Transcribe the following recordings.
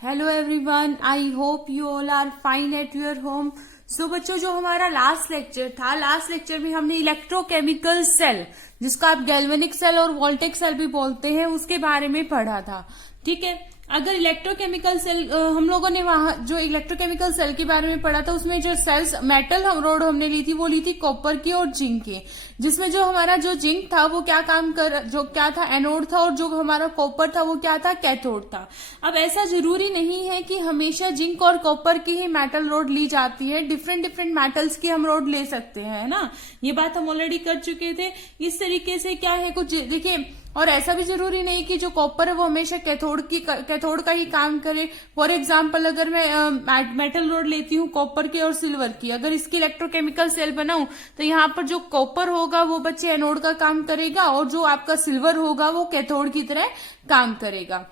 Hello everyone, I hope you all are fine at your home. So बच्चों, जो हमारा last lecture में हमने इलेक्ट्रोकेमिकल सेल, जिसको आप गैल्वेनिक सेल और वोल्टेक सेल भी बोलते हैं, उसके बारे में पढ़ा था। ठीक है, अगर इलेक्ट्रोकेमिकल सेल हम लोगों ने वहां जो इलेक्ट्रोकेमिकल सेल के बारे में पढ़ा था, उसमें जो सेल्स मेटल रोड हमने ली थी, वो ली थी कॉपर की और जिंक की। जिसमें जो हमारा जो जिंक था वो क्या क्या था, एनोड था, और जो हमारा कॉपर था वो क्या था, कैथोड था। अब ऐसा जरूरी नहीं है कि हमेशा जिंक और कॉपर की ही मेटल रोड ली जाती है, डिफरेंट डिफरेंट मेटल्स की हम रोड ले सकते हैं, है ना। ये बात हम ऑलरेडी कर चुके थे। इस तरीके से क्या है, कुछ देखिए, और ऐसा भी जरूरी नहीं कि जो कॉपर है वो हमेशा कैथोड का ही काम करे। फॉर एग्जाम्पल, अगर मैं मेटल रोड लेती हूँ कॉपर की और सिल्वर की, अगर इसकी इलेक्ट्रोकेमिकल सेल बनाऊं तो यहाँ पर जो कॉपर होगा वो बच्चे एनोड का काम करेगा, और जो आपका सिल्वर होगा वो कैथोड की तरह काम करेगा।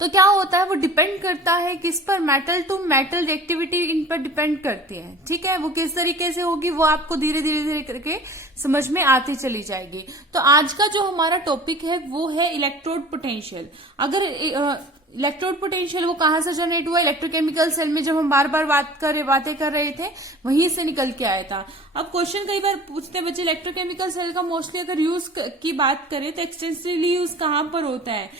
तो क्या होता है, वो डिपेंड करता है किस पर, मेटल टू मेटल रिएक्टिविटी इन पर डिपेंड करती है। ठीक है, वो किस तरीके से होगी वो आपको धीरे धीरे करके समझ में आती चली जाएगी। तो आज का जो हमारा टॉपिक है वो है इलेक्ट्रोड पोटेंशियल। अगर इलेक्ट्रोड पोटेंशियल वो कहां से जनरेट हुआ, इलेक्ट्रोकेमिकल सेल में जब हम बार बार बातें कर रहे थे वहीं से निकल के आया था। अब क्वेश्चन कई बार पूछते हैं बच्चे, इलेक्ट्रोकेमिकल सेल का मोस्टली अगर यूज की बात करें तो एक्सटेंसिवली यूज कहां पर होता है,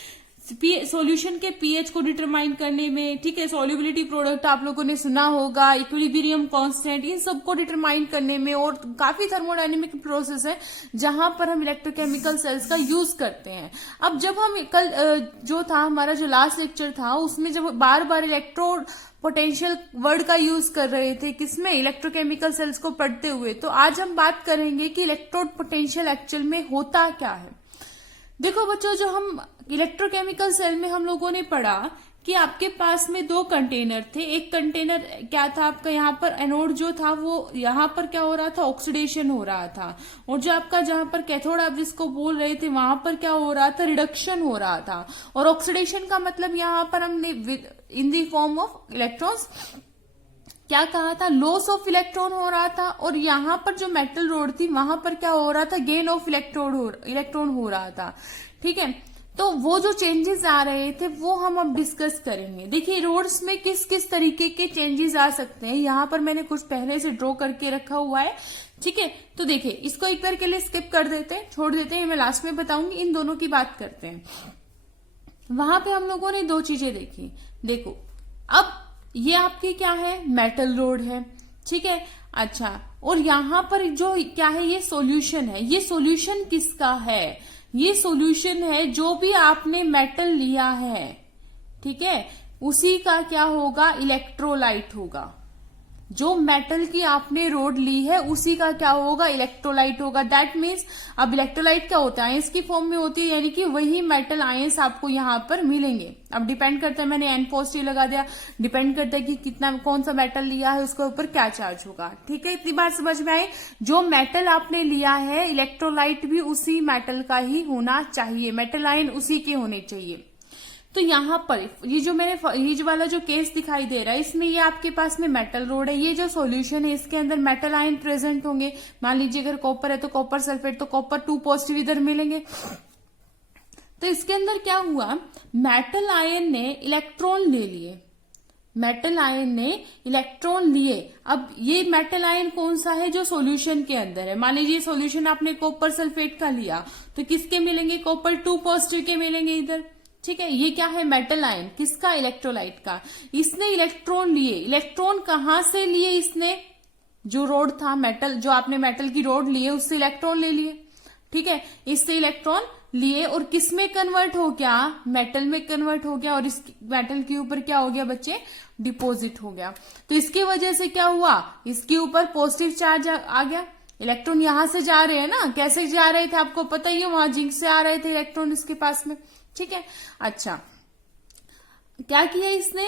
सॉल्यूशन के पीएच को डिटरमाइन करने में। ठीक है, सॉल्युबिलिटी प्रोडक्ट आप लोगों ने सुना होगा, इक्विलिब्रियम कांस्टेंट, इन सबको डिटरमाइन करने में, और काफी थर्मोडायनेमिक प्रोसेस है जहां पर हम इलेक्ट्रोकेमिकल सेल्स का यूज करते हैं। अब जब हम कल जो था हमारा जो लास्ट लेक्चर था, उसमें जब बार बार इलेक्ट्रोड पोटेंशियल वर्ड का यूज कर रहे थे, किसमें, इलेक्ट्रोकेमिकल सेल्स को पढ़ते हुए, तो आज हम बात करेंगे कि इलेक्ट्रोड पोटेंशियल एक्चुअल में होता क्या है। देखो बच्चों, जो हम इलेक्ट्रोकेमिकल सेल में हम लोगों ने पढ़ा कि आपके पास में दो कंटेनर थे। एक कंटेनर क्या था आपका, यहाँ पर एनोड जो था वो यहाँ पर क्या हो रहा था, ऑक्सीडेशन हो रहा था, और जो आपका जहां पर कैथोड आप जिसको बोल रहे थे वहां पर क्या हो रहा था, रिडक्शन हो रहा था। और ऑक्सीडेशन का मतलब यहाँ पर हमने इन दी फॉर्म ऑफ इलेक्ट्रॉन्स क्या कहा था, लॉस ऑफ इलेक्ट्रॉन हो रहा था। और यहाँ पर जो मेटल रोड थी वहां पर क्या हो रहा था, गेन ऑफ इलेक्ट्रॉन हो रहा था। ठीक है, तो वो जो चेंजेस आ रहे थे वो हम अब डिस्कस करेंगे। देखिए, रोड्स में किस किस तरीके के चेंजेस आ सकते हैं, यहाँ पर मैंने कुछ पहले से ड्रॉ करके रखा हुआ है। ठीक है, तो देखिए, इसको एक बार के लिए स्किप कर देते हैं, छोड़ देते हैं, मैं लास्ट में बताऊंगी। इन दोनों की बात करते हैं। वहां पे हम लोगों ने दो चीजें देखी। देखो, अब ये आपकी क्या है, मेटल रोड है। ठीक है, अच्छा, और यहां पर जो क्या है, ये सॉल्यूशन है। ये सॉल्यूशन किसका है, ये सॉल्यूशन है जो भी आपने मेटल लिया है, ठीक है, उसी का क्या होगा, इलेक्ट्रोलाइट होगा। जो मेटल की आपने रोड ली है उसी का क्या होगा, इलेक्ट्रोलाइट होगा। दैट मीन्स, अब इलेक्ट्रोलाइट क्या होता है, आयंस की फॉर्म में होती है, यानी कि वही मेटल आयंस आपको यहाँ पर मिलेंगे। अब डिपेंड करता है, मैंने एन पॉजिटिव लगा दिया, डिपेंड करता है कि कितना कौन सा मेटल लिया है उसके ऊपर क्या चार्ज होगा। ठीक है, इतनी बात समझ में आई। जो मेटल आपने लिया है, इलेक्ट्रोलाइट भी उसी मेटल का ही होना चाहिए, मेटल आयन उसी के होने चाहिए। तो यहाँ पर ये जो वाला जो केस दिखाई दे रहा है, इसमें ये आपके पास में मेटल रोड है। ये जो सॉल्यूशन है इसके अंदर मेटल आयन प्रेजेंट होंगे। मान लीजिए अगर कॉपर है तो कॉपर सल्फेट, तो कॉपर 2 पॉजिटिव इधर मिलेंगे। तो इसके अंदर क्या हुआ, मेटल आयन ने इलेक्ट्रॉन ले लिए, मेटल आयन ने इलेक्ट्रॉन लिए। अब ये मेटल आयन कौन सा है, जो सॉल्यूशन के अंदर है। मान लीजिए सॉल्यूशन आपने कॉपर सल्फेट का लिया, तो किसके मिलेंगे, कॉपर 2 पॉजिटिव के मिलेंगे इधर। ठीक है, ये क्या है, मेटल आयन, किसका, इलेक्ट्रोलाइट का। इसने इलेक्ट्रॉन लिए। इलेक्ट्रॉन कहां से लिए इसने, जो रोड था मेटल, जो आपने मेटल की रोड लिए उससे इलेक्ट्रॉन ले लिए। ठीक है, इससे इलेक्ट्रॉन लिए और किस में कन्वर्ट हो गया, मेटल में कन्वर्ट हो गया, और इस मेटल के ऊपर क्या हो गया बच्चे, डिपॉजिट हो गया। तो इसकी वजह से क्या हुआ, इसके ऊपर पॉजिटिव चार्ज आ गया। इलेक्ट्रॉन यहां से जा रहे हैं ना, कैसे जा रहे थे आपको पता ही है, वहां जिंक से आ रहे थे इलेक्ट्रॉन इसके पास में। ठीक है, अच्छा, क्या किया इसने,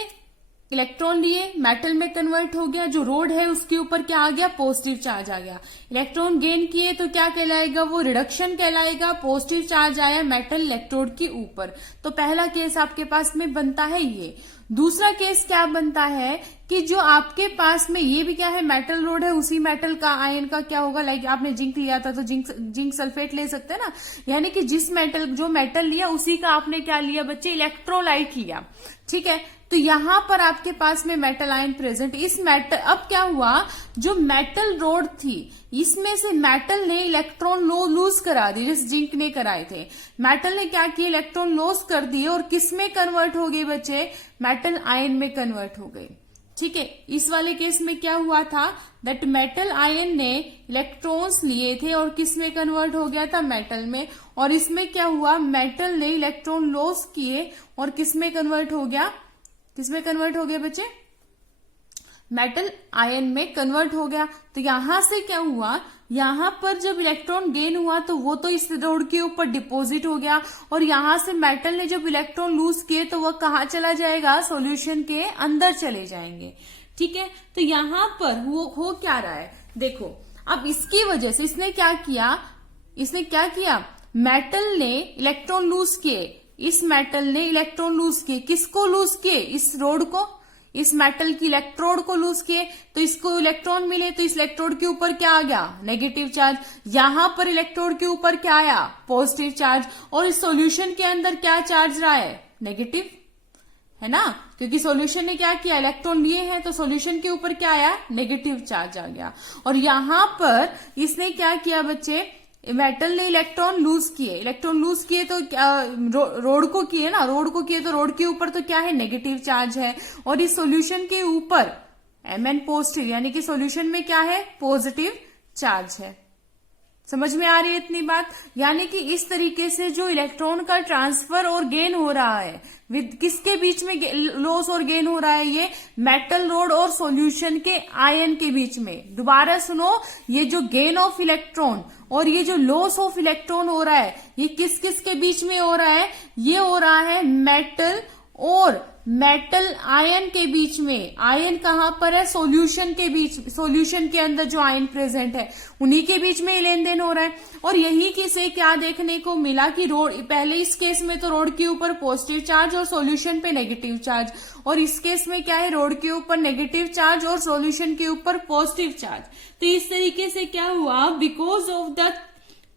इलेक्ट्रॉन लिए, मेटल में कन्वर्ट हो गया, जो रोड है उसके ऊपर क्या आ गया, पॉजिटिव चार्ज आ गया। इलेक्ट्रॉन गेन किए तो क्या कहलाएगा, वो रिडक्शन कहलाएगा। पॉजिटिव चार्ज आया मेटल इलेक्ट्रोड के ऊपर। तो पहला केस आपके पास में बनता है ये। दूसरा केस क्या बनता है कि जो आपके पास में ये भी क्या है, मेटल रोड है, उसी मेटल का आयन का क्या होगा, लाइक आपने जिंक लिया था तो जिंक सल्फेट ले सकते हैं ना, यानी कि जो मेटल लिया उसी का आपने क्या लिया बच्चे, इलेक्ट्रोलाइट लिया। ठीक है। तो यहां पर आपके पास में मेटल आयन प्रेजेंट, इस मेटल, अब क्या हुआ, जो मेटल रोड थी इसमें से मेटल ने इलेक्ट्रॉन लूज करा दिए, जैसे जिंक ने कराए थे। मेटल ने क्या किया, इलेक्ट्रॉन लॉस कर दिए और किस में कन्वर्ट हो गए बच्चे, मेटल आयन में कन्वर्ट हो गए। ठीक है, इस वाले केस में क्या हुआ था, दैट मेटल आयन ने इलेक्ट्रॉन्स लिए थे और किस में कन्वर्ट हो गया था, मेटल में। और इसमें क्या हुआ, मेटल ने इलेक्ट्रॉन लॉस किए और किस में कन्वर्ट हो गया, किस में कन्वर्ट हो गया बच्चे, मेटल आयन में कन्वर्ट हो गया। तो यहां से क्या हुआ, यहां पर जब इलेक्ट्रॉन गेन हुआ तो वो तो इस रोड के ऊपर डिपॉजिट हो गया, और यहां से मेटल ने जब इलेक्ट्रॉन लूज किए तो वह कहाँ चला जाएगा, सॉल्यूशन के अंदर चले जाएंगे। ठीक है, तो यहां पर हो क्या रहा है, देखो अब इसकी वजह से इसने क्या किया, मेटल ने इलेक्ट्रॉन लूज किए, इस मेटल ने इलेक्ट्रॉन लूज किए, किसको लूज किए, इस रोड को, इस मेटल की इलेक्ट्रोड को लूज किए, तो इसको इलेक्ट्रॉन मिले, तो इस इलेक्ट्रोड के ऊपर क्या आ गया, नेगेटिव चार्ज। यहां पर इलेक्ट्रोड के ऊपर क्या आया, पॉजिटिव चार्ज। और इस सॉल्यूशन के अंदर क्या चार्ज रहा है, नेगेटिव, है ना, क्योंकि सॉल्यूशन ने क्या किया, इलेक्ट्रॉन लिए हैं, तो सॉल्यूशन के ऊपर क्या आया, नेगेटिव चार्ज आ गया। और यहां पर इसने क्या किया बच्चे, मेटल ने इलेक्ट्रॉन लूज किए तो रोड को किए ना, रोड को किए तो रोड के ऊपर तो क्या है, नेगेटिव चार्ज है। और इस सॉल्यूशन के ऊपर Mn पॉजिटिव, यानी कि सॉल्यूशन में क्या है, पॉजिटिव चार्ज है। समझ में आ रही है इतनी बात, यानी कि इस तरीके से जो इलेक्ट्रॉन का ट्रांसफर और गेन हो रहा है, विद किसके बीच में लॉस और गेन हो रहा है, ये मेटल रोड और सॉल्यूशन के आयन के बीच में। दोबारा सुनो, ये जो गेन ऑफ इलेक्ट्रॉन और ये जो लॉस ऑफ इलेक्ट्रॉन हो रहा है, ये किस किस के बीच में हो रहा है, ये हो रहा है मेटल और मेटल आयन के बीच में। आयन कहां पर है, सॉल्यूशन के बीच, सॉल्यूशन के अंदर जो आयन प्रेजेंट है उन्हीं के बीच में लेन देन हो रहा है। और यही किसे क्या देखने को मिला कि रोड, पहले इस केस में तो रोड के ऊपर पॉजिटिव चार्ज और सॉल्यूशन पे नेगेटिव चार्ज, और इस केस में क्या है, रोड के ऊपर नेगेटिव चार्ज और सॉल्यूशन के ऊपर पॉजिटिव चार्ज। तो इस तरीके से क्या हुआ, because of the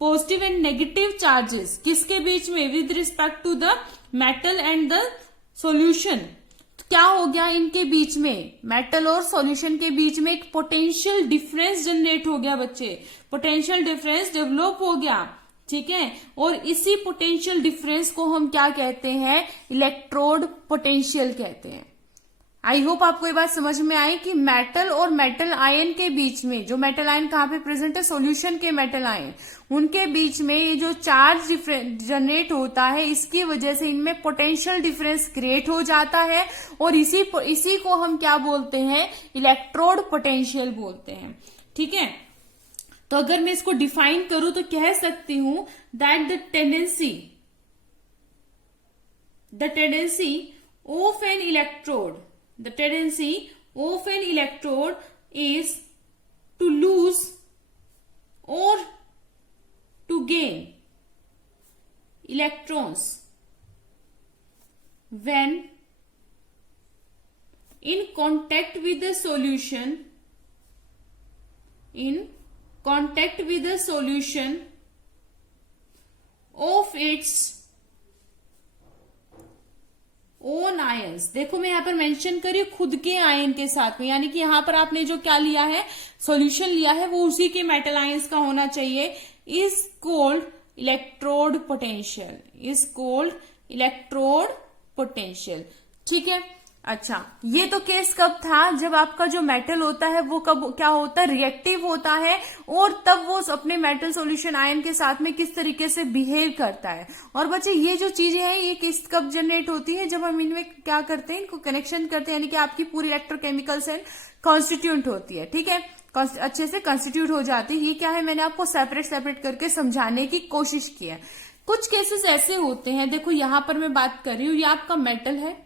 positive and negative charges किसके बीच में, with respect to the metal and the solution, तो क्या हो गया, इनके बीच में, मेटल और सॉल्यूशन के बीच में एक पोटेंशियल डिफरेंस जनरेट हो गया बच्चे, पोटेंशियल डिफरेंस डेवलप हो गया। ठीक है, और इसी पोटेंशियल डिफरेंस को हम क्या कहते हैं, इलेक्ट्रोड पोटेंशियल कहते हैं। आई होप आपको ये बात समझ में आई कि मेटल और मेटल आयन के बीच में, जो मेटल आयन कहाँ पे प्रेजेंट है, सॉल्यूशन के मेटल आयन, उनके बीच में ये जो चार्ज जनरेट होता है, इसकी वजह से इनमें पोटेंशियल डिफरेंस क्रिएट हो जाता है, और इसी को हम क्या बोलते हैं, इलेक्ट्रोड पोटेंशियल बोलते हैं। ठीक है, तो अगर मैं इसको डिफाइन करूं तो कह सकती हूं that the tendency of N electrode, the tendency of an electrode is to lose or to gain electrons when in contact with the solution, of its own ions. देखो मैं यहां पर मेंशन करी खुद के आयन के साथ में, यानी कि यहां पर आपने जो क्या लिया है, सॉल्यूशन लिया है, वो उसी के मेटल आयंस का होना चाहिए। Is cold electrode potential. ठीक है, अच्छा, ये तो केस कब था, जब आपका जो मेटल होता है वो कब क्या होता है, रिएक्टिव होता है, और तब वो अपने मेटल सॉल्यूशन आयन के साथ में किस तरीके से बिहेव करता है। और बच्चे ये जो चीजें हैं ये किस कब जनरेट होती है, जब हम इनमें क्या करते हैं, इनको कनेक्शन करते हैं, यानी कि आपकी पूरी इलेक्ट्रोकेमिकल सेल कॉन्स्टिट्यूट होती है। ठीक है, अच्छे से कॉन्स्टिट्यूट हो जाती है। ये क्या है, मैंने आपको सेपरेट करके समझाने की कोशिश की है। कुछ केसेस ऐसे होते हैं, देखो यहां पर मैं बात कर रही हूं, ये आपका मेटल है,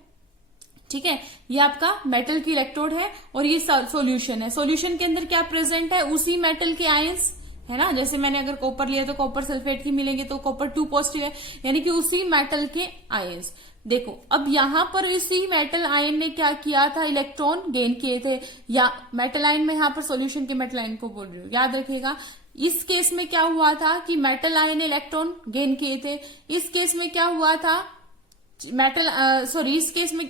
ठीक है, ये आपका मेटल की इलेक्ट्रोड है, और ये सॉल्यूशन है। सॉल्यूशन के अंदर क्या प्रेजेंट है, उसी मेटल के आयंस, है ना, जैसे मैंने अगर कॉपर लिया तो कॉपर सल्फेट की मिलेंगे, तो कॉपर 2 पॉजिटिव है, यानी कि उसी मेटल के आयंस। देखो अब यहां पर इसी मेटल आयन ने क्या किया था, इलेक्ट्रॉन गेन किए थे, या मेटल आयन में यहां पर सॉल्यूशन के मेटल आयन को बोल रही हूँ, याद रखिएगा। इस केस में क्या हुआ था कि मेटल आयन ने इलेक्ट्रॉन गेन किए थे, इस केस में क्या हुआ था, मेटल, सॉरी इस केस में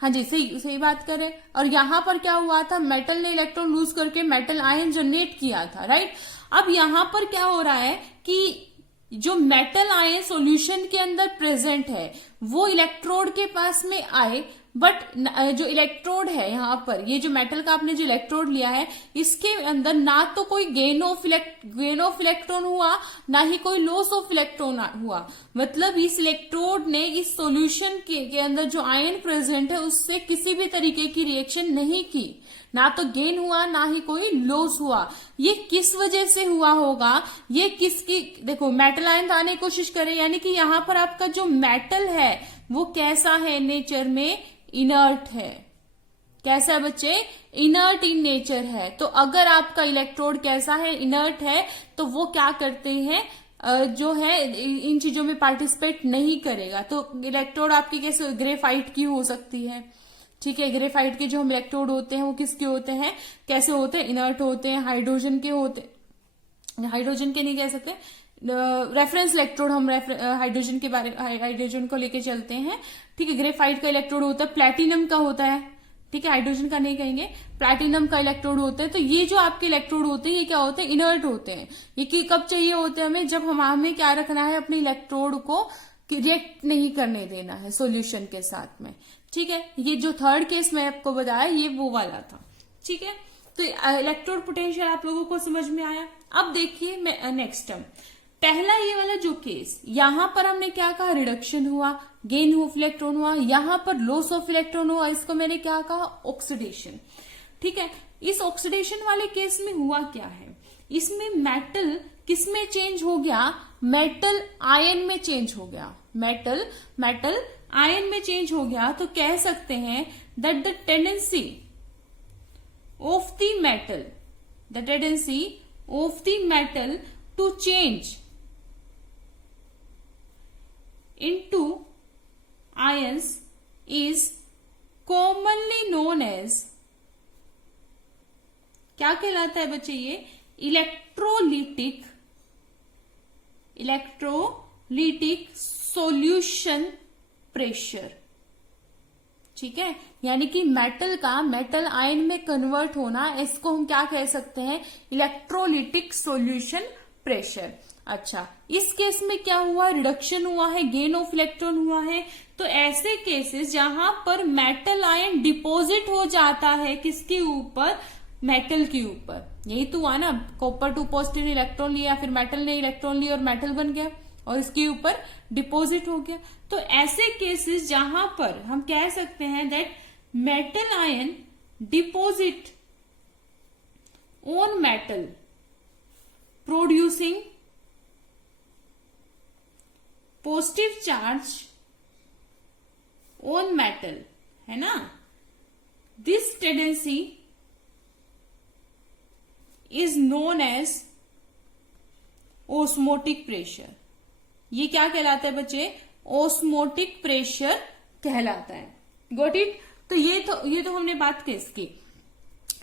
हाँ जी सही सही बात करें। और यहां पर क्या हुआ था, मेटल ने इलेक्ट्रॉन लूज करके मेटल आयन जनरेट किया था, राइट। अब यहां पर क्या हो रहा है कि जो मेटल आयन सॉल्यूशन के अंदर प्रेजेंट है वो इलेक्ट्रोड के पास में आए, बट जो इलेक्ट्रोड है यहाँ पर, ये जो मेटल का आपने जो इलेक्ट्रोड लिया है इसके अंदर ना तो कोई गेन ऑफ इलेक्ट्रॉन हुआ, ना ही कोई लॉस ऑफ इलेक्ट्रॉन हुआ। मतलब इस इलेक्ट्रोड ने इस सॉल्यूशन के अंदर जो आयन प्रेजेंट है उससे किसी भी तरीके की रिएक्शन नहीं की, ना तो गेन हुआ ना ही कोई लॉस हुआ। ये किस वजह से हुआ होगा, ये किसकी, देखो मेटल आयन आने की कोशिश करें, यानी कि यहाँ पर आपका जो मेटल है वो कैसा है, नेचर में इनर्ट है। कैसा है बच्चे, इनर्ट इन नेचर है। तो अगर आपका इलेक्ट्रोड कैसा है, इनर्ट है, तो वो क्या करते हैं, जो है इन चीजों में पार्टिसिपेट नहीं करेगा। तो इलेक्ट्रोड आपकी कैसे, ग्रेफाइट की हो सकती है, ठीक है। ग्रेफाइट के जो हम इलेक्ट्रोड होते हैं वो किसके होते हैं, कैसे होते हैं, इनर्ट होते हैं, हाइड्रोजन के होते, हाइड्रोजन के नहीं कह सकते, रेफरेंस इलेक्ट्रोड हम हाइड्रोजन के बारे, हाइड्रोजन को लेके चलते हैं, ठीक है। ग्रेफाइट का इलेक्ट्रोड होता है, प्लैटिनम का होता है, ठीक है, हाइड्रोजन का नहीं कहेंगे, प्लैटिनम का इलेक्ट्रोड होता है। तो ये जो आपके इलेक्ट्रोड होते हैं ये क्या होते हैं, इनर्ट होते हैं। ये कि कब चाहिए होते हैं हमें, जब हमें क्या रखना है, अपने इलेक्ट्रोड को रिएक्ट नहीं करने देना है सॉल्यूशन के साथ में, ठीक है। ये जो थर्ड केस मैं आपको बताया ये वो वाला था, ठीक है। तो इलेक्ट्रोड पोटेंशियल आप लोगों को समझ में आया। अब देखिए मैं नेक्स्ट टर्म, पहला ये वाला जो केस, यहां पर हमने क्या कहा, रिडक्शन हुआ, गेन ऑफ इलेक्ट्रॉन हुआ, यहां पर लॉस ऑफ इलेक्ट्रॉन हुआ, इसको मैंने क्या कहा, ऑक्सीडेशन, ठीक है। इस ऑक्सीडेशन वाले केस में हुआ क्या है, इसमें मेटल किस में चेंज हो गया, मेटल आयन में चेंज हो गया, मेटल आयन में चेंज हो गया। तो कह सकते हैं that the tendency of the metal to change into ions is commonly known as, क्या कहलाता है बच्चे, ये इलेक्ट्रोलिटिक सॉल्यूशन प्रेशर, ठीक है। यानी कि मेटल का मेटल आयन में कन्वर्ट होना, इसको हम क्या कह सकते हैं, इलेक्ट्रोलिटिक सॉल्यूशन प्रेशर। अच्छा, इस केस में क्या हुआ, रिडक्शन हुआ है, गेन ऑफ इलेक्ट्रॉन हुआ है। तो ऐसे केसेस जहां पर मेटल आयन डिपॉजिट हो जाता है किसके ऊपर, मेटल के ऊपर, यही तो हुआ ना, कॉपर 2 पॉजिटिव इलेक्ट्रॉन लिया, फिर मेटल ने इलेक्ट्रॉन लिया और मेटल बन गया और इसके ऊपर डिपॉजिट हो गया। तो ऐसे केसेस जहां पर हम कह सकते हैं that metal ion deposit on metal producing positive charge on metal, है ना, this tendency is known as osmotic pressure. ये क्या कहलाता है बच्चे, ऑस्मोटिक प्रेशर कहलाता है। Got it. तो ये तो हमने बात की।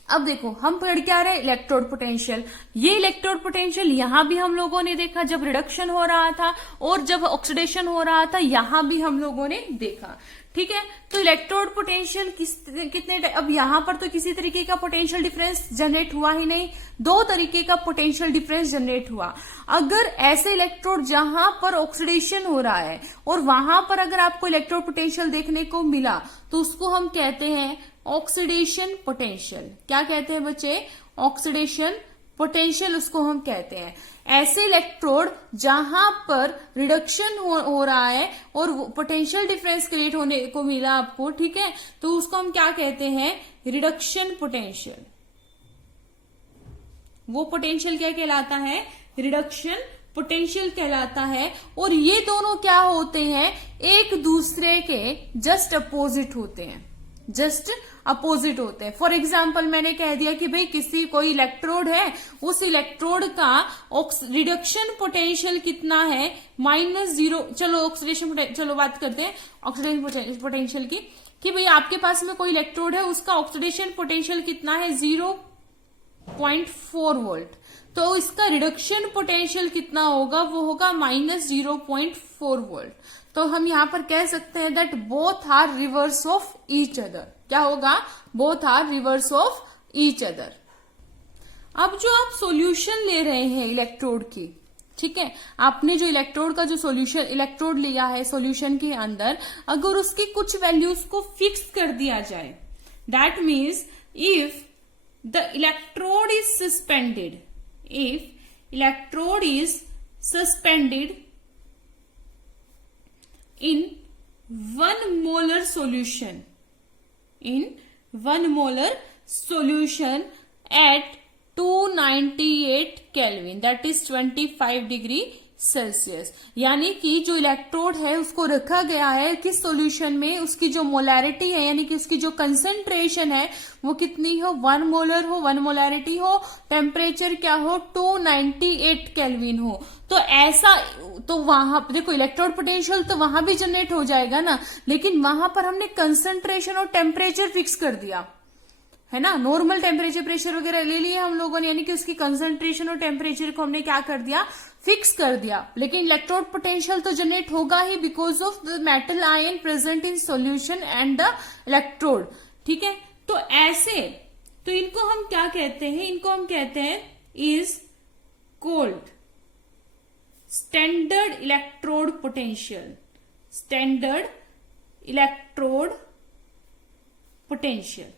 अब देखो हम पढ़ क्या रहे, इलेक्ट्रोड पोटेंशियल। ये इलेक्ट्रोड पोटेंशियल यहां भी हम लोगों ने देखा जब रिडक्शन हो रहा था, और जब ऑक्सीडेशन हो रहा था यहां भी हम लोगों ने देखा, ठीक है। तो इलेक्ट्रोड पोटेंशियल कितने, अब यहां पर तो किसी तरीके का पोटेंशियल डिफरेंस जनरेट हुआ ही नहीं, 2 तरीके का पोटेंशियल डिफरेंस जनरेट हुआ। अगर ऐसे इलेक्ट्रोड जहां पर ऑक्सीडेशन हो रहा है और वहां पर अगर आपको इलेक्ट्रोड पोटेंशियल देखने को मिला तो उसको हम कहते हैं ऑक्सीडेशन पोटेंशियल। क्या कहते हैं बच्चे, ऑक्सीडेशन पोटेंशियल उसको हम कहते हैं। ऐसे इलेक्ट्रोड जहां पर रिडक्शन हो रहा है और पोटेंशियल डिफरेंस क्रिएट होने को मिला आपको, ठीक है, तो उसको हम क्या कहते हैं, रिडक्शन पोटेंशियल। वो पोटेंशियल क्या कहलाता है, रिडक्शन पोटेंशियल कहलाता है। और ये दोनों क्या होते हैं, एक दूसरे के जस्ट अपोजिट होते हैं, जस्ट अपोजिट होते हैं। फॉर एग्जाम्पल मैंने कह दिया कि भाई कोई इलेक्ट्रोड है, उस इलेक्ट्रोड का रिडक्शन पोटेंशियल कितना है, -0। चलो ऑक्सीडेशन, चलो बात करते हैं ऑक्सीडेशन पोटेंशियल की, कि भाई आपके पास में कोई इलेक्ट्रोड है, उसका ऑक्सीडेशन पोटेंशियल कितना है, 0.4 वोल्ट। तो इसका रिडक्शन पोटेंशियल कितना होगा, वो होगा -0.4 वोल्ट। तो हम यहाँ पर कह सकते हैं that both are reverse of each other. क्या होगा? Both are reverse of each other. अब जो आप सॉल्यूशन ले रहे हैं इलेक्ट्रोड की, ठीक है, आपने जो इलेक्ट्रोड का जो सॉल्यूशन इलेक्ट्रोड लिया है सॉल्यूशन के अंदर, अगर उसकी कुछ वैल्यूज को फिक्स कर दिया जाए, that means if the electrode is suspended, if electrode is suspended in 1 molar solution, in 1 molar solution at 298 Kelvin, that is 25 degree Celsius. यानी कि जो इलेक्ट्रोड है उसको रखा गया है किस सॉल्यूशन में, उसकी जो मोलैरिटी है यानी कि उसकी जो कंसंट्रेशन है वो कितनी हो, 1 मोलर हो, 1 मोलैरिटी हो, टेम्परेचर क्या हो, 298 केल्विन हो। तो ऐसा, तो वहां देखो इलेक्ट्रोड पोटेंशियल तो वहां भी जनरेट हो जाएगा ना, लेकिन वहां पर हमने कंसंट्रेशन और टेम्परेचर फिक्स कर दिया है ना, नॉर्मल टेम्परेचर प्रेशर वगैरह ले लिए हम लोगों ने, यानी कि उसकी कंसंट्रेशन और टेम्परेचर को हमने क्या कर दिया, फिक्स कर दिया। लेकिन इलेक्ट्रोड पोटेंशियल तो जनरेट होगा ही because of the metal ion present in solution and the electrode. ठीक है, तो ऐसे, तो इनको हम क्या कहते हैं, इनको हम कहते हैं is called standard electrode potential, standard electrode potential.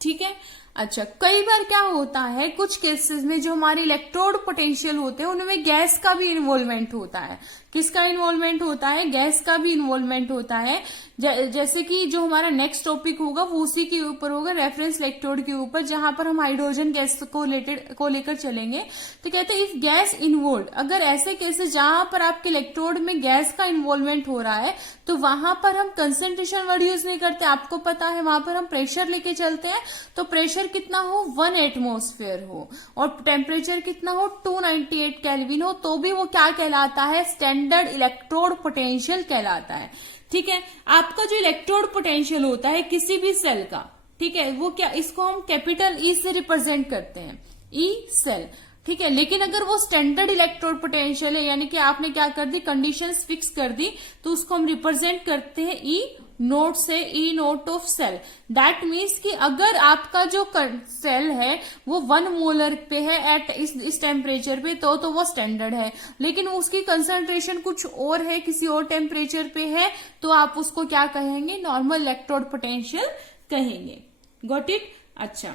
ठीक है, अच्छा, कई बार क्या होता है कुछ केसेस में जो हमारे इलेक्ट्रोड पोटेंशियल होते हैं उनमें गैस का भी इन्वॉल्वमेंट होता है। किसका इन्वॉल्वमेंट होता है? गैस का भी इन्वॉल्वमेंट होता है। जैसे कि जो हमारा नेक्स्ट टॉपिक होगा वो उसी के ऊपर होगा, रेफरेंस इलेक्ट्रोड के ऊपर, जहां पर हम हाइड्रोजन गैस को लेकर चलेंगे। तो कहते हैं इफ गैस इन्वॉल्व, अगर ऐसे केसेस जहां पर आपके इलेक्ट्रोड में गैस का इन्वॉल्वमेंट हो रहा है तो वहां पर हम कंसंट्रेशन वर्ड यूज नहीं करते, आपको पता है, वहां पर हम प्रेशर लेके चलते हैं। तो प्रेशर कितना हो, 1 एटमॉस्फेयर हो, और टेम्परेचर कितना हो, 298 केल्विन हो, तो भी वो क्या कहलाता है, स्टैंडर्ड इलेक्ट्रोड पोटेंशियल कहलाता है। ठीक है, आपका जो इलेक्ट्रोड पोटेंशियल होता है किसी भी सेल का, ठीक है, वो क्या, इसको हम कैपिटल ई से रिप्रेजेंट करते हैं, ई सेल। ठीक है, लेकिन अगर वो स्टैंडर्ड इलेक्ट्रोड पोटेंशियल है, यानी कि आपने क्या कर दी, कंडीशंस फिक्स कर दी, तो उसको हम रिप्रेजेंट करते हैं ई नोट से, E naught of cell. That means कि अगर आपका जो सेल है वो 1 मोलर पे है एट इस टेम्परेचर पे, तो वो स्टैंडर्ड है। लेकिन उसकी कंसंट्रेशन कुछ और है, किसी और टेम्परेचर पे है, तो आप उसको क्या कहेंगे, नॉर्मल इलेक्ट्रोड पोटेंशियल कहेंगे। Got it? अच्छा,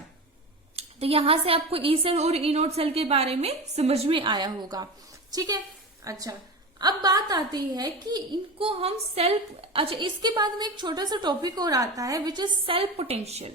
तो यहां से आपको ई सेल और ई नोट सेल के बारे में समझ में आया होगा। ठीक है, अच्छा, अब बात आती है कि इनको हम सेल्फ, अच्छा, इसके बाद में एक छोटा सा टॉपिक और आता है विच इज सेल्फ पोटेंशियल।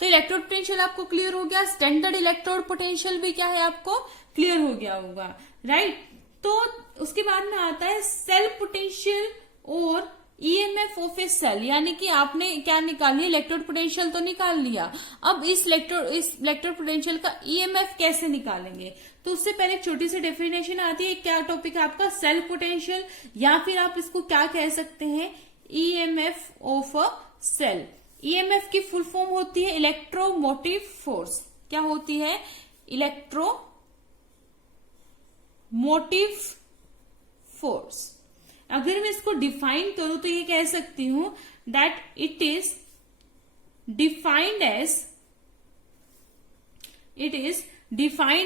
तो इलेक्ट्रोड पोटेंशियल आपको क्लियर हो गया, स्टैंडर्ड इलेक्ट्रोड पोटेंशियल भी क्या है आपको क्लियर हो गया होगा, राइट। तो उसके बाद में आता है सेल्फ पोटेंशियल और ईएमएफ ऑफ ए सेल, यानी कि आपने क्या निकाल लिया, इलेक्ट्रोड पोटेंशियल तो निकाल लिया, अब इस इलेक्ट्रोड पोटेंशियल का ईएमएफ कैसे निकालेंगे। तो उससे पहले एक छोटी सी डेफिनेशन आती है, क्या टॉपिक है आपका, सेल्फ पोटेंशियल, या फिर आप इसको क्या कह सकते हैं, EMF of a cell. EMF की फुल फॉर्म होती है इलेक्ट्रोमोटिव फोर्स। क्या होती है? Electromotive force. अगर मैं इसको डिफाइन करूं तो ये कह सकती हूं that it is defined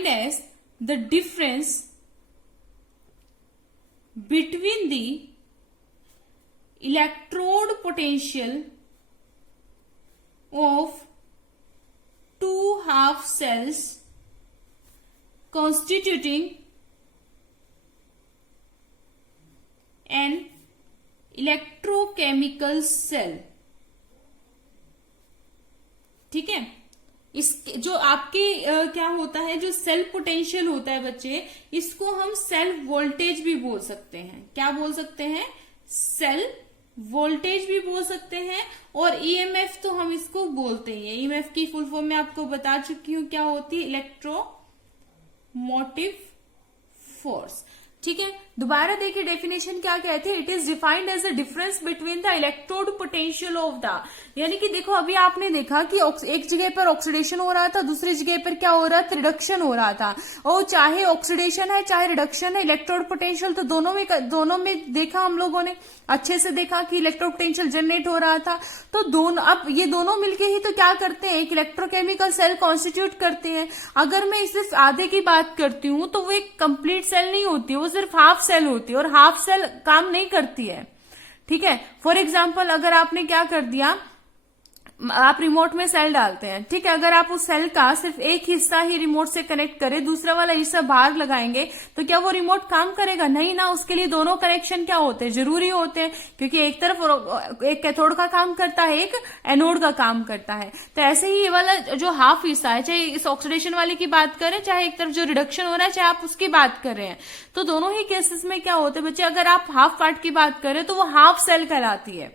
as the difference between the electrode potential of 2 half cells constituting an electrochemical cell. ठीक है, इस जो आपके क्या होता है, जो सेल्फ पोटेंशियल होता है बच्चे, इसको हम सेल्फ वोल्टेज भी बोल सकते हैं। क्या बोल सकते हैं? सेल्फ वोल्टेज भी बोल सकते हैं, और ईएमएफ तो हम इसको बोलते ही है। ईएमएफ की फुल फॉर्म में आपको बता चुकी हूं क्या होती है, इलेक्ट्रोमोटिव फोर्स। ठीक है, दोबारा देखिए डेफिनेशन क्या कहते हैं, it is defined as a difference between the electrode potential of the, यानी कि देखो अभी आपने देखा कि एक जगह पर ऑक्सीडेशन हो रहा था, दूसरी जगह पर क्या हो रहा था, रिडक्शन हो रहा था, और चाहे ऑक्सीडेशन है चाहे रिडक्शन है, इलेक्ट्रोड पोटेंशियल तो दोनों में देखा हम लोगों ने, अच्छे से देखा कि इलेक्ट्रोड पोटेंशियल जनरेट हो रहा था। तो दोनों, अब ये दोनों मिलके ही तो क्या करते हैं, एक इलेक्ट्रोकेमिकल सेल कॉन्स्टिट्यूट करते हैं। अगर मैं सिर्फ आधे की बात करती हूँ तो वो एक कंप्लीट सेल नहीं होती, वो सिर्फ हाफ सेल होती है, और हाफ सेल काम नहीं करती है, ठीक है। फॉर एग्जाम्पल अगर आपने क्या कर दिया, आप रिमोट में सेल डालते हैं, ठीक है, अगर आप उस सेल का सिर्फ एक हिस्सा ही रिमोट से कनेक्ट करें, दूसरा वाला हिस्सा बाहर लगाएंगे, तो क्या वो रिमोट काम करेगा? नहीं ना, उसके लिए दोनों कनेक्शन क्या होते हैं, जरूरी होते हैं, क्योंकि एक तरफ एक कैथोड का काम करता है, एक एनोड का काम करता है। तो ऐसे ही ये वाला जो हाफ हिस्सा है, चाहे इस ऑक्सीडेशन वाले की बात करें, चाहे एक तरफ जो रिडक्शन हो रहा है, चाहे आप उसकी बात कर रहे हैं, तो दोनों ही केसेस में क्या होते हैं बच्चे, अगर आप हाफ पार्ट की बात करें तो वो हाफ सेल कहलाती है,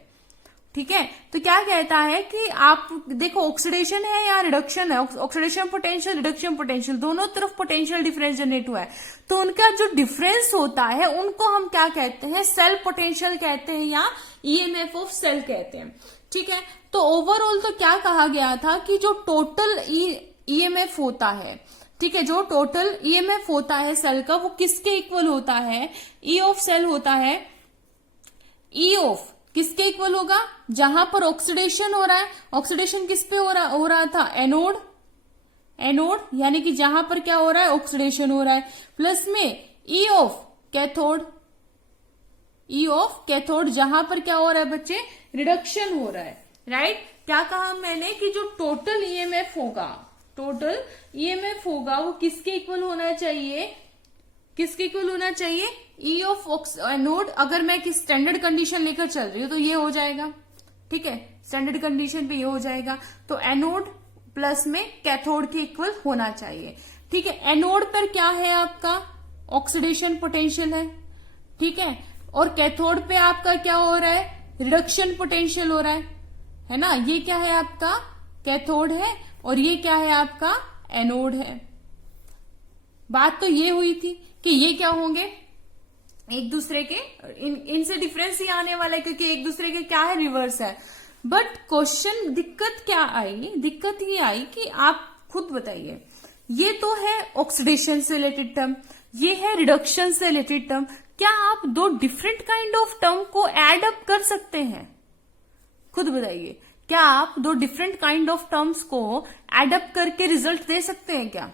ठीक है। तो क्या कहता है कि आप देखो ऑक्सीडेशन है या रिडक्शन है, ऑक्सीडेशन पोटेंशियल, रिडक्शन पोटेंशियल, दोनों तरफ पोटेंशियल डिफरेंस जनरेट हुआ है, तो उनका जो डिफरेंस होता है उनको हम क्या कहते हैं, सेल पोटेंशियल कहते हैं या ईएमएफ ऑफ सेल कहते हैं, ठीक है। तो ओवरऑल तो क्या कहा गया था कि जो टोटल ईएमएफ होता है, ठीक है, जो टोटल ईएमएफ होता है सेल का, वो किसके इक्वल होता है, ई ऑफ सेल होता है, ई ऑफ किसके इक्वल होगा, जहां पर ऑक्सीडेशन हो रहा है, ऑक्सीडेशन किस पे हो रहा था, एनोड, यानी कि जहां पर क्या हो रहा है, ऑक्सीडेशन हो रहा है, प्लस में ई ऑफ कैथोड, जहां पर क्या हो रहा है बच्चे, रिडक्शन हो रहा है, राइट। क्या कहा मैंने कि जो टोटल ईएमएफ होगा वो किसके इक्वल होना चाहिए, किसके इक्वल होना चाहिए, ई ऑफ एनोड। अगर मैं किस स्टैंडर्ड कंडीशन लेकर चल रही हूं तो ये हो जाएगा, ठीक है, स्टैंडर्ड कंडीशन पे ये हो जाएगा, तो एनोड प्लस में कैथोड के इक्वल होना चाहिए, ठीक है। एनोड पर क्या है आपका, ऑक्सीडेशन पोटेंशियल है, ठीक है, और कैथोड पे आपका क्या हो रहा है, रिडक्शन पोटेंशियल हो रहा है ना। ये क्या है आपका, कैथोड है, और ये क्या है आपका, एनोड है। बात तो ये हुई थी कि ये क्या होंगे, एक दूसरे के, इनसे डिफरेंस ही आने वाला है, क्योंकि एक दूसरे के क्या है, रिवर्स है। बट क्वेश्चन, दिक्कत क्या आई, दिक्कत ये आई कि आप खुद बताइए, ये तो है ऑक्सीडेशन से रिलेटेड टर्म, ये है रिडक्शन से रिलेटेड टर्म, क्या आप दो डिफरेंट काइंड ऑफ टर्म को एड अप कर सकते हैं? खुद बताइए, क्या आप दो डिफरेंट काइंड ऑफ टर्म्स को एड अप करके रिजल्ट दे सकते हैं क्या?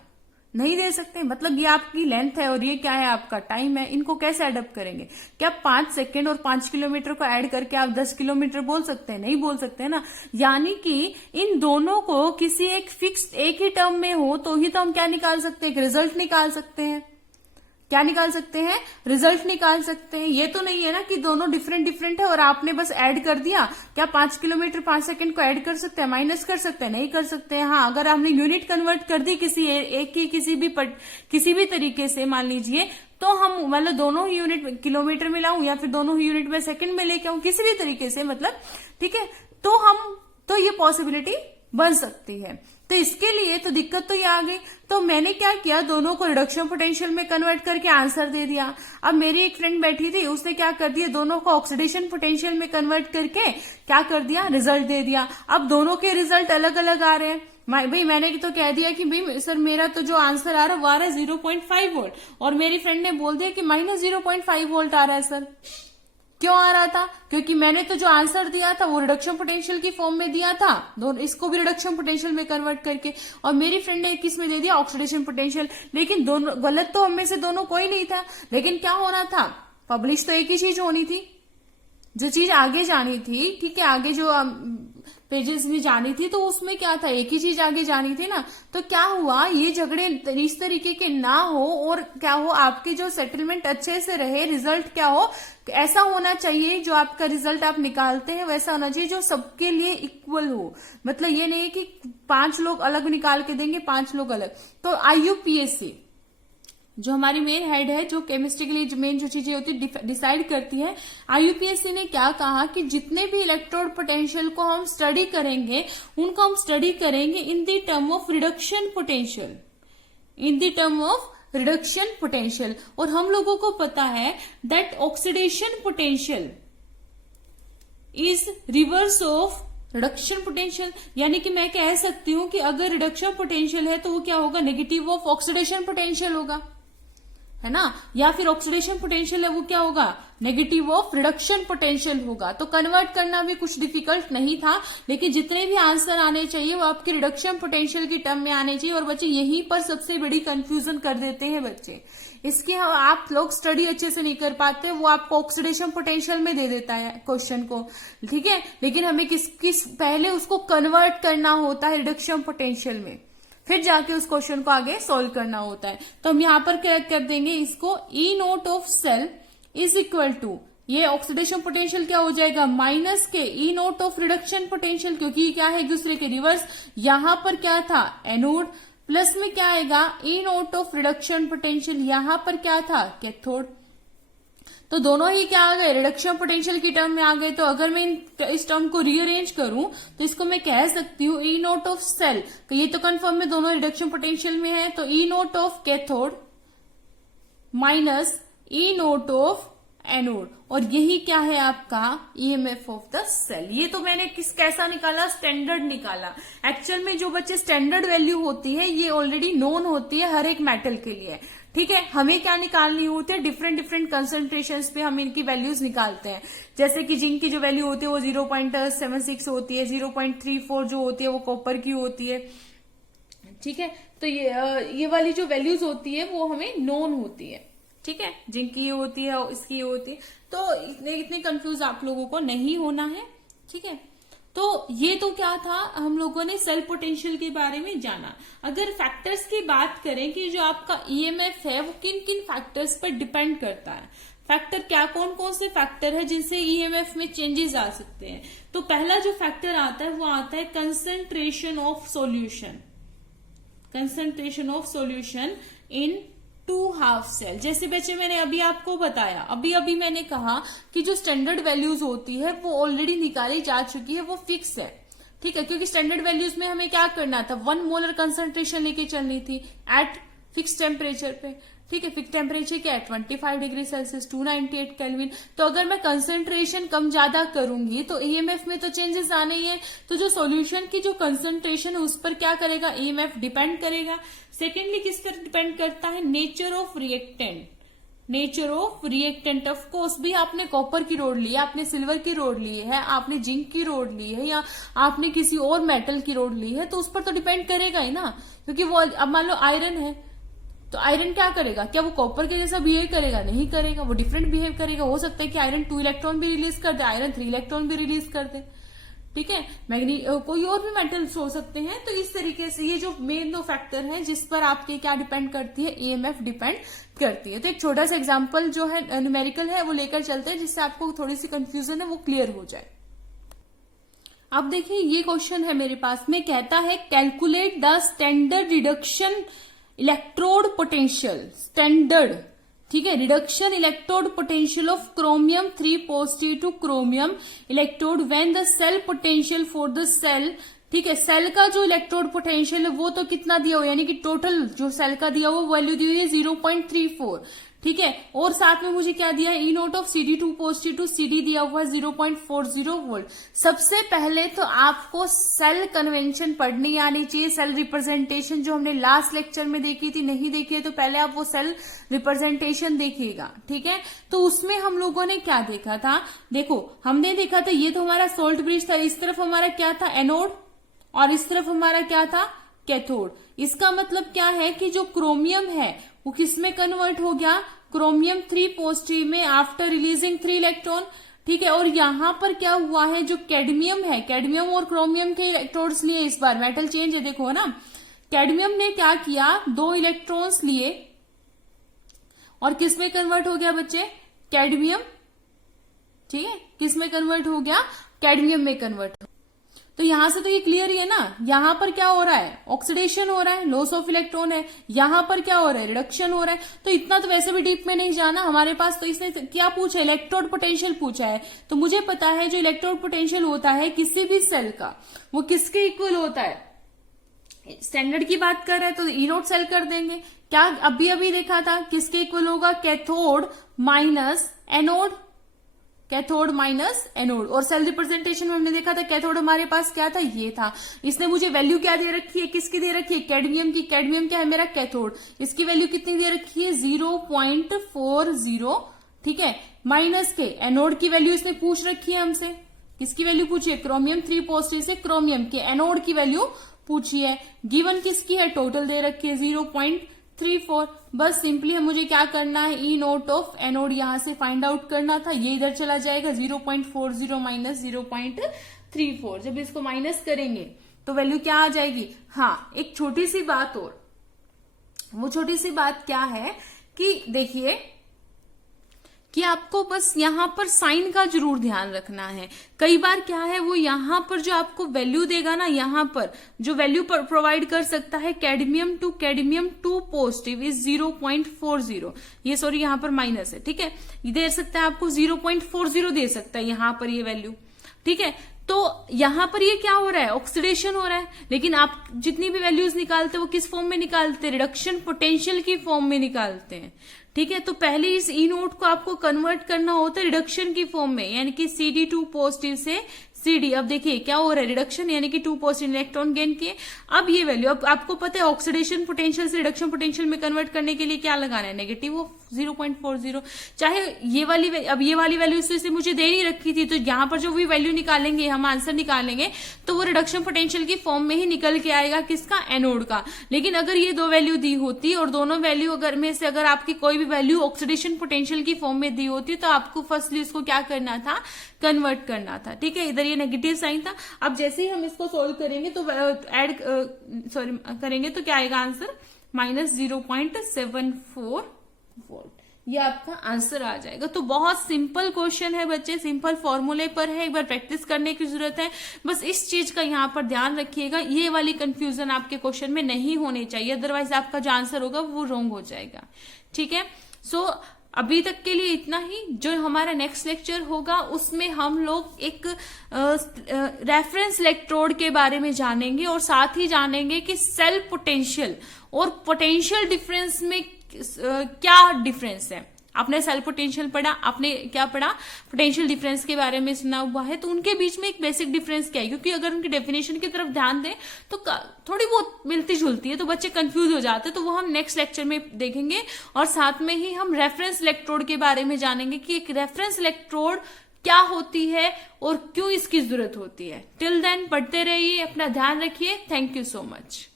नहीं दे सकते। मतलब ये आपकी लेंथ है और ये क्या है, आपका टाइम है, इनको कैसे एडअप करेंगे? क्या 5 सेकेंड और 5 किलोमीटर को ऐड करके आप 10 किलोमीटर बोल सकते हैं? नहीं बोल सकते ना। यानी कि इन दोनों को किसी एक फिक्स्ड एक ही टर्म में हो तो ही तो हम क्या निकाल सकते हैं, एक रिजल्ट निकाल सकते हैं। क्या निकाल सकते हैं, रिजल्ट निकाल सकते हैं। ये तो नहीं है ना कि दोनों डिफरेंट डिफरेंट है और आपने बस ऐड कर दिया। क्या 5 किलोमीटर 5 सेकंड को ऐड कर सकते हैं, माइनस कर सकते हैं? नहीं कर सकते हैं। हाँ, अगर आपने यूनिट कन्वर्ट कर दी किसी एक की किसी भी तरीके से, मान लीजिए, तो हम मतलब दोनों ही यूनिट किलोमीटर में लाऊं या फिर दोनों ही यूनिट में सेकंड में लेके आऊं, किसी भी तरीके से, मतलब ठीक है, तो ये पॉसिबिलिटी बन सकती है। तो इसके लिए तो दिक्कत तो ये आ गई। तो मैंने क्या किया, दोनों को रिडक्शन पोटेंशियल में कन्वर्ट करके आंसर दे दिया। अब मेरी एक फ्रेंड बैठी थी, उसने क्या कर दिया, दोनों को ऑक्सीडेशन पोटेंशियल में कन्वर्ट करके क्या कर दिया, रिजल्ट दे दिया। अब दोनों के रिजल्ट अलग अलग आ रहे हैं। भाई मैंने तो कह दिया कि भाई सर मेरा तो जो आंसर आ रहा है वो आ रहा है 0.5 वोल्ट, और मेरी फ्रेंड ने बोल दिया कि माइनस 0.5 वोल्ट आ रहा है। सर क्यों आ रहा था? क्योंकि मैंने तो जो आंसर दिया था वो रिडक्शन पोटेंशियल की फॉर्म में दिया था, दोनों इसको भी रिडक्शन पोटेंशियल में कन्वर्ट करके, और मेरी फ्रेंड ने किस में दे दिया, ऑक्सीडेशन पोटेंशियल। लेकिन दोनों गलत तो हम में से दोनों कोई नहीं था। लेकिन क्या होना था, पब्लिश तो एक ही चीज होनी थी, जो चीज आगे जानी थी, ठीक है, आगे जो पेजेस में जानी थी, तो उसमें क्या था, एक ही चीज आगे जानी थी ना। तो क्या हुआ, ये झगड़े इस तरीके के ना हो और क्या हो, आपके जो सेटलमेंट अच्छे से रहे, रिजल्ट क्या हो, ऐसा होना चाहिए, जो आपका रिजल्ट आप निकालते हैं वैसा होना चाहिए जो सबके लिए इक्वल हो। मतलब ये नहीं है कि 5 लोग अलग निकाल के देंगे, 5 लोग अलग। तो IUPAC जो हमारी मेन हेड है, जो केमिस्ट्री के लिए मेन जो चीजें होती है डिसाइड करती है, IUPAC ने क्या कहा कि जितने भी इलेक्ट्रोड पोटेंशियल को हम स्टडी करेंगे, उनको हम स्टडी करेंगे in the term of reduction potential, in the term of reduction potential. और हम लोगों को पता है that oxidation potential is reverse of reduction potential, यानी कि मैं कह सकती हूं कि अगर रिडक्शन पोटेंशियल है तो वो क्या होगा, नेगेटिव ऑफ ऑक्सीडेशन पोटेंशियल होगा, है ना। या फिर ऑक्सीडेशन पोटेंशियल है वो क्या होगा, नेगेटिव ऑफ रिडक्शन पोटेंशियल होगा। तो कन्वर्ट करना भी कुछ डिफिकल्ट नहीं था, लेकिन जितने भी आंसर आने चाहिए वो आपके रिडक्शन पोटेंशियल की टर्म में आने चाहिए। और बच्चे यहीं पर सबसे बड़ी कंफ्यूजन कर देते हैं बच्चे, इसकी आप लोग स्टडी अच्छे से नहीं कर पाते, वो आपको ऑक्सीडेशन पोटेंशियल में दे देता है क्वेश्चन को, ठीक है, लेकिन हमें किस पहले उसको कन्वर्ट करना होता है रिडक्शन पोटेंशियल में, फिर जाके उस क्वेश्चन को आगे सॉल्व करना होता है। तो हम यहां पर क्या कर देंगे, इसको E naught of cell is equal to, ये ऑक्सीडेशन पोटेंशियल क्या हो जाएगा, माइनस के E naught of reduction potential, क्योंकि ये क्या है एक दूसरे के रिवर्स। यहां पर क्या था, एनोड, प्लस में क्या आएगा, ई नोट ऑफ रिडक्शन पोटेंशियल, यहां पर क्या था, कैथोड। तो दोनों ही क्या आ गए, रिडक्शन पोटेंशियल की टर्म में आ गए। तो अगर मैं इस टर्म को रीअरेंज करूं तो इसको मैं कह सकती हूँ ई नोट ऑफ सेल, तो ये तो कंफर्म में दोनों रिडक्शन पोटेंशियल में है, तो E naught of cathode minus E naught of anode, और यही क्या है आपका ईएमएफ ऑफ द सेल। ये तो मैंने कैसा निकाला, स्टैंडर्ड निकाला। एक्चुअल में जो बच्चे स्टैंडर्ड वैल्यू होती है ये ऑलरेडी नोन होती है हर एक मेटल के लिए, ठीक है। हमें क्या निकालनी होती है, डिफरेंट कंसंट्रेशन पे हम इनकी वैल्यूज निकालते हैं। जैसे कि जिंक की जो वैल्यू होती है वो 0.76 होती है, 0.34 जो होती है वो कॉपर की होती है, ठीक है। तो ये वाली जो वैल्यूज होती है वो हमें नोन होती है, ठीक है, जिंक की होती है और इसकी होती है। तो इतने कंफ्यूज आप लोगों को नहीं होना है, ठीक है। तो ये तो क्या था, हम लोगों ने सेल पोटेंशियल के बारे में जाना। अगर फैक्टर्स की बात करें कि जो आपका ईएमएफ है वो किन किन फैक्टर्स पर डिपेंड करता है, फैक्टर क्या, कौन कौन से फैक्टर है जिनसे ईएमएफ में चेंजेस आ सकते हैं। तो पहला जो फैक्टर आता है वो आता है concentration of solution, concentration of solution in two half cell. जैसे बच्चे मैंने अभी आपको बताया, अभी मैंने कहा कि जो स्टैंडर्ड वैल्यूज होती है वो ऑलरेडी निकाली जा चुकी है, वो फिक्स है, ठीक है, क्योंकि स्टैंडर्ड वैल्यूज में हमें क्या करना था, 1 मोलर कंसंट्रेशन लेके चलनी थी एट फिक्स टेम्परेचर पे, ठीक है। फिक्स टेम्परेचर क्या है, 25 डिग्री सेल्सियस, 298 केल्विन। तो अगर मैं कंसंट्रेशन कम ज्यादा करूंगी तो ईएमएफ में तो चेंजेस आने ही है। तो जो सॉल्यूशन की जो कंसंट्रेशन है उस पर क्या करेगा, ईएमएफ डिपेंड करेगा। सेकेंडली किस पर डिपेंड करता है, nature of reactant, nature of reactant. Of course भी आपने कॉपर की रोड ली है, आपने सिल्वर की रोड ली है, आपने जिंक की रोड ली है, या आपने किसी और मेटल की रोड ली है, तो उस पर तो डिपेंड करेगा ही ना। क्योंकि वो अब मान लो आयरन है, तो आयरन क्या करेगा, क्या वो कॉपर के जैसा बिहेव करेगा, नहीं करेगा, वो डिफरेंट बिहेव करेगा। हो सकता है कि आयरन 2 इलेक्ट्रॉन भी रिलीज कर दे, आयरन 3 इलेक्ट्रॉन भी रिलीज कर दे, ठीक है। कोई और भी मेटल्स हो सकते हैं। तो इस तरीके से ये जो मेन 2 फैक्टर हैं जिस पर आपके क्या डिपेंड करती है, ईएमएफ डिपेंड करती है। तो एक छोटा सा एग्जांपल जो है न्यूमेरिकल है वो लेकर चलते हैं, जिससे आपको थोड़ी सी कंफ्यूजन है वो क्लियर हो जाए। अब देखिए ये क्वेश्चन है मेरे पास में, कहता है calculate the standard reduction electrode potential, standard, ठीक है, reduction electrode potential of chromium 3 positive to chromium electrode when the cell potential for the cell, ठीक है। सेल का जो इलेक्ट्रोड पोटेंशियल है वो तो कितना दिया हुआ, यानी कि टोटल जो सेल का दिया हुआ वैल्यू दी हुई है 0.34, ठीक है। और साथ में मुझे क्या दिया है, E naught of CD2 positive to CD दिया हुआ है 0.40 वोल्ट। सबसे पहले तो आपको सेल कन्वेंशन पढ़नी आनी चाहिए, सेल रिप्रेजेंटेशन जो हमने लास्ट लेक्चर में देखी थी, नहीं देखी है तो पहले आप वो सेल रिप्रेजेंटेशन देखिएगा, ठीक है। तो उसमें हम लोगों ने क्या देखा था, देखो हमने देखा था ये तो हमारा सोल्ट ब्रिज था, इस तरफ हमारा क्या था, एनोड, और इस तरफ हमारा क्या था, कैथोड। इसका मतलब क्या है कि जो क्रोमियम है वो किस में कन्वर्ट हो गया, क्रोमियम 3 पॉजिटिव में आफ्टर रिलीजिंग 3 इलेक्ट्रॉन, ठीक है। और यहां पर क्या हुआ है, जो कैडमियम है, कैडमियम और क्रोमियम के इलेक्ट्रोड्स लिए, इस बार मेटल चेंज है, देखो ना, कैडमियम ने क्या किया, 2 इलेक्ट्रॉन्स लिए और किस में कन्वर्ट हो गया बच्चे, कैडमियम, ठीक है, किस में कन्वर्ट हो गया, कैडमियम में कन्वर्ट। तो यहां से तो ये क्लियर ही है ना, यहां पर क्या हो रहा है, ऑक्सीडेशन हो रहा है, लॉस ऑफ इलेक्ट्रॉन है, यहां पर क्या हो रहा है, रिडक्शन हो रहा है। तो इतना तो वैसे भी डीप में नहीं जाना हमारे पास। तो इसने क्या पूछा, इलेक्ट्रोड पोटेंशियल पूछा है। तो मुझे पता है जो इलेक्ट्रोड पोटेंशियल होता है किसी भी सेल का, वो किसके इक्वल होता है, स्टैंडर्ड की बात कर रहे हैं तो ई नोट सेल कर देंगे। क्या अभी अभी देखा था, किसके इक्वल होगा, cathode minus anode, cathode minus anode. और सेल रिप्रेजेंटेशन में हमने देखा था कैथोड हमारे पास क्या था, ये था। इसने मुझे वैल्यू क्या दे रखी है, किसकी दे रखी है, कैडमियम की। कैडमियम क्या है, मेरा कैथोड। इसकी वैल्यू कितनी दे रखी है, 0.40, ठीक है। माइनस के एनोड की वैल्यू इसने पूछ रखी है हमसे, किसकी वैल्यू पूछी है, क्रोमियम 3 पॉजिटिव से क्रोमियम के एनोड की वैल्यू पूछी है। गिवन किसकी है, टोटल दे रखी है 0.34। बस सिंपली मुझे क्या करना है, ई नोट ऑफ एनोड यहां से फाइंड आउट करना था। ये इधर चला जाएगा, 0.40 माइनस 0.34। जब इसको माइनस करेंगे तो वैल्यू क्या आ जाएगी। हाँ, एक छोटी सी बात और, वो छोटी सी बात क्या है कि देखिए कि आपको बस यहां पर साइन का जरूर ध्यान रखना है। कई बार क्या है, वो यहां पर जो आपको वैल्यू देगा ना, यहां पर जो वैल्यू प्रोवाइड कर सकता है, कैडमियम 2 पॉजिटिव इज 0.40, ये सॉरी यहां पर माइनस है, ठीक है। ये दे सकता है आपको 0.40 दे सकता है यहां पर ये वैल्यू, ठीक है। तो यहां पर ये क्या हो रहा है, ऑक्सीडेशन हो रहा है। लेकिन आप जितनी भी वैल्यूज निकालते हैं वो किस फॉर्म में निकालते हैं, रिडक्शन पोटेंशियल की फॉर्म में निकालते हैं, ठीक है। तो पहले इस ई नोट को आपको कन्वर्ट करना होता है रिडक्शन की फॉर्म में, यानी कि CD2 पॉजिटिव से CD। अब देखिए क्या हो रहा है, रिडक्शन यानी कि 2 पॉजिटिव इलेक्ट्रॉन गेन किए। अब ये वैल्यू, अब आपको पता है ऑक्सीडेशन पोटेंशियल से रिडक्शन पोटेंशियल में कन्वर्ट करने के लिए क्या लगाना है, नेगेटिव ऑफ 0.40। चाहे ये वाली, अब ये वाली वैल्यू इसे मुझे दे नहीं रखी थी, तो यहां पर जो भी वैल्यू निकालेंगे, हम आंसर निकालेंगे, तो वो रिडक्शन पोटेंशियल की फॉर्म में ही निकल के आएगा, किसका, एनोड का। लेकिन अगर ये दो वैल्यू दी होती और दोनों वैल्यू अगर में से अगर आपकी कोई भी वैल्यू ऑक्सीडेशन पोटेंशियल की फॉर्म में दी होती, तो आपको फर्स्टली इसको क्या करना था, कन्वर्ट करना था, ठीक है। इधर ये नेगेटिव साइन था। अब जैसे ही हम इसको सोल्व करेंगे तो करेंगे तो क्या आएगा आंसर, -0.74 वोल्ट। ये आपका आंसर आ जाएगा। तो बहुत सिंपल क्वेश्चन है बच्चे, सिंपल फॉर्मूले पर है, एक बार प्रैक्टिस करने की जरूरत है। बस इस चीज का यहाँ पर ध्यान रखिएगा, ये वाली कंफ्यूजन आपके क्वेश्चन में नहीं होनी चाहिए, अदरवाइज आपका जो आंसर होगा वो रॉन्ग हो जाएगा, ठीक है। सो अभी तक के लिए इतना ही। जो हमारा नेक्स्ट लेक्चर होगा उसमें हम लोग एक रेफरेंस इलेक्ट्रोड के बारे में जानेंगे, और साथ ही जानेंगे कि सेल पोटेंशियल और पोटेंशियल डिफरेंस में क्या डिफरेंस है। आपने सेल पोटेंशियल पढ़ा, आपने क्या पढ़ा, पोटेंशियल डिफरेंस के बारे में सुना हुआ है, तो उनके बीच में एक बेसिक डिफरेंस क्या है, क्योंकि अगर उनकी डेफिनेशन की तरफ ध्यान दें तो थोड़ी बहुत मिलती जुलती है, तो बच्चे कंफ्यूज हो जाते हैं। तो वो हम नेक्स्ट लेक्चर में देखेंगे, और साथ में ही हम रेफरेंस इलेक्ट्रोड के बारे में जानेंगे कि एक रेफरेंस इलेक्ट्रोड क्या होती है और क्यों इसकी जरूरत होती है। टिल देन पढ़ते रहिए, अपना ध्यान रखिए। Thank you so much.